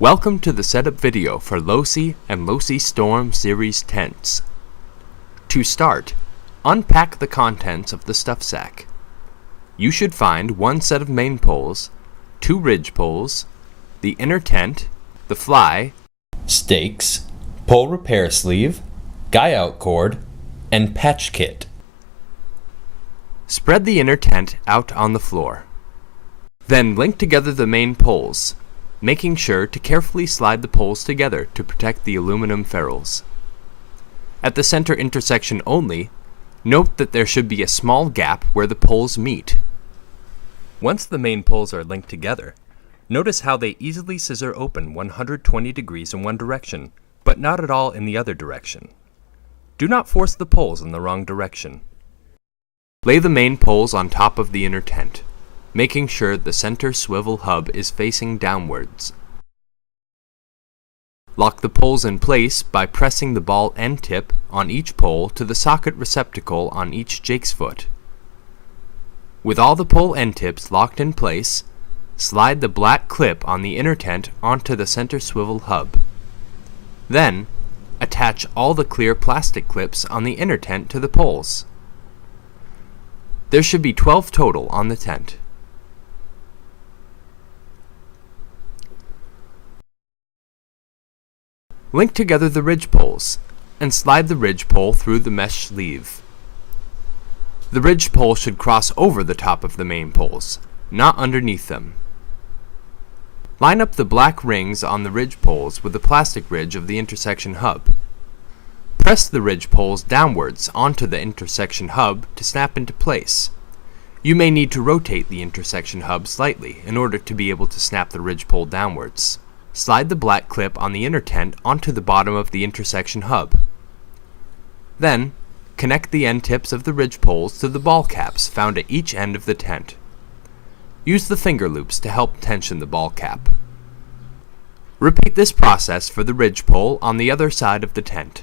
Welcome to the setup video for Losi and Losi Storm Series tents. To start, unpack the contents of the stuff sack. You should find one set of main poles, two ridge poles, the inner tent, the fly, stakes, pole repair sleeve, guy out cord, and patch kit. Spread the inner tent out on the floor. Then link together the main poles, making sure to carefully slide the poles together to protect the aluminum ferrules. At the center intersection only, note that there should be a small gap where the poles meet. Once the main poles are linked together, notice how they easily scissor open 120 degrees in one direction, but not at all in the other direction. Do not force the poles in the wrong direction. Lay the main poles on top of the inner tent, making sure the center swivel hub is facing downwards. Lock the poles in place by pressing the ball end tip on each pole to the socket receptacle on each jake's foot. With all the pole end tips locked in place, slide the black clip on the inner tent onto the center swivel hub. Then, attach all the clear plastic clips on the inner tent to the poles. There should be 12 total on the tent. Link together the ridge poles and slide the ridge pole through the mesh sleeve. The ridge pole should cross over the top of the main poles, not underneath them. Line up the black rings on the ridge poles with the plastic ridge of the intersection hub. Press the ridge poles downwards onto the intersection hub to snap into place. You may need to rotate the intersection hub slightly in order to be able to snap the ridge pole downwards. Slide the black clip on the inner tent onto the bottom of the intersection hub. Then, connect the end tips of the ridge poles to the ball caps found at each end of the tent. Use the finger loops to help tension the ball cap. Repeat this process for the ridge pole on the other side of the tent.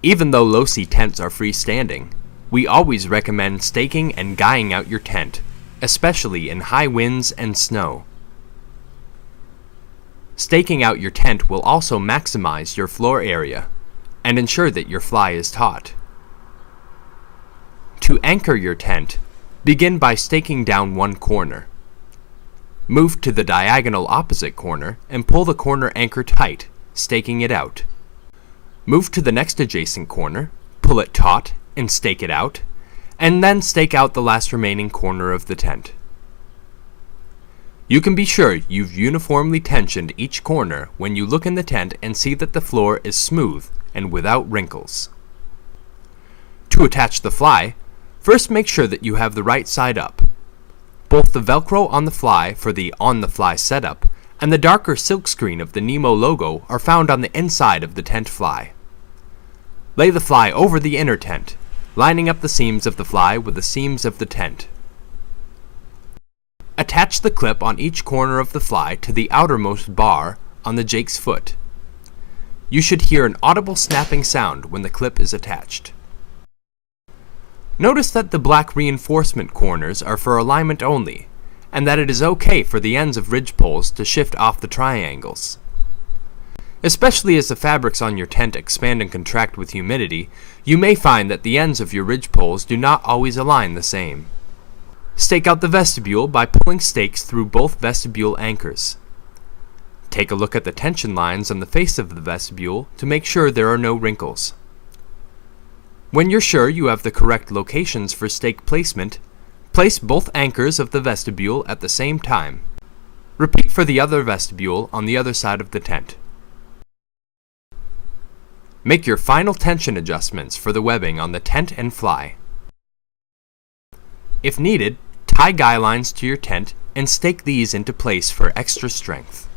Even though Losi tents are freestanding, we always recommend staking and guying out your tent, especially in high winds and snow. Staking out your tent will also maximize your floor area and ensure that your fly is taut. To anchor your tent, begin by staking down one corner. Move to the diagonal opposite corner and pull the corner anchor tight, staking it out. Move to the next adjacent corner, pull it taut, and stake it out, and then stake out the last remaining corner of the tent. You can be sure you've uniformly tensioned each corner when you look in the tent and see that the floor is smooth and without wrinkles. To attach the fly, first make sure that you have the right side up. Both the Velcro on the fly for the on-the-fly setup and the darker silkscreen of the NEMO logo are found on the inside of the tent fly. Lay the fly over the inner tent, lining up the seams of the fly with the seams of the tent. Attach the clip on each corner of the fly to the outermost bar on the jake's foot. You should hear an audible snapping sound when the clip is attached. Notice that the black reinforcement corners are for alignment only, and that it is okay for the ends of ridge poles to shift off the triangles. Especially as the fabrics on your tent expand and contract with humidity, you may find that the ends of your ridge poles do not always align the same. Stake out the vestibule by pulling stakes through both vestibule anchors. Take a look at the tension lines on the face of the vestibule to make sure there are no wrinkles. When you're sure you have the correct locations for stake placement, place both anchors of the vestibule at the same time. Repeat for the other vestibule on the other side of the tent. Make your final tension adjustments for the webbing on the tent and fly. If needed, tie guy lines to your tent and stake these into place for extra strength.